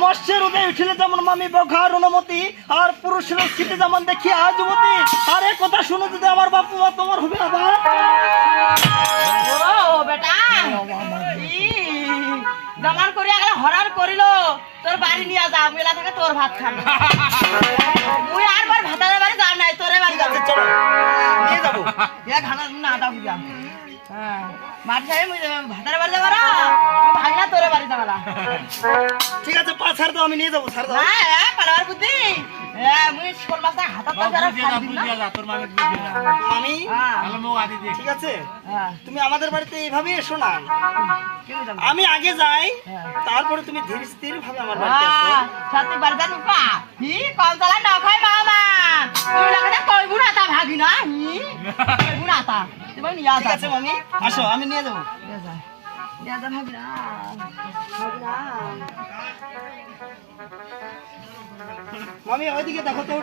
মৎস্যের উদয় উঠিলে যেমন মামি বখার অনুমতি আর পুরুষের স্থিতি যেমন দেখি আজ যুবতী আর এ কথা শুনে যদি আমার বাপু মা তোমার হবে আবার। ও বেটা ই, জমান করি হরার করিল। তোর বাড়ি নিয়ে যা মেলা থেকে তোর ভাত মুই আর বার বাড়ি যাও নাই তোরে বাড়ি যাব চলো নিয়ে যাব। এ ঘানা না দাও বুঝা হ্যাঁ সাহেব বাড়ি না তোরে বাড়ি ঠিক আছে। ছাড় দাও আমি নিয়ে যাব ছাড় দাও। হ্যাঁ হ্যাঁ পালাবার বুদ্ধি। হ্যাঁ মুই শোল মাছটা হাতার যারা খাই দিন না। মামি ঠিক আছে? তুমি আমাদের বাড়িতে এইভাবে এসো না। আমি আগে যাই। তারপরে তুমি ধীর স্থির ভাবে আমার বাড়িতে আসো। সাথে বাড়ি যান হি কম চালা না খাই মামা। তা ভাগি না হি। কই বুড়া তা। তুমি নিয়া ঠিক আছে মামি। আসো আমি নিয়ে যাব। নিয়া যা ভাগি না। ভাগি না। মামি ওইদিকে দেখো তো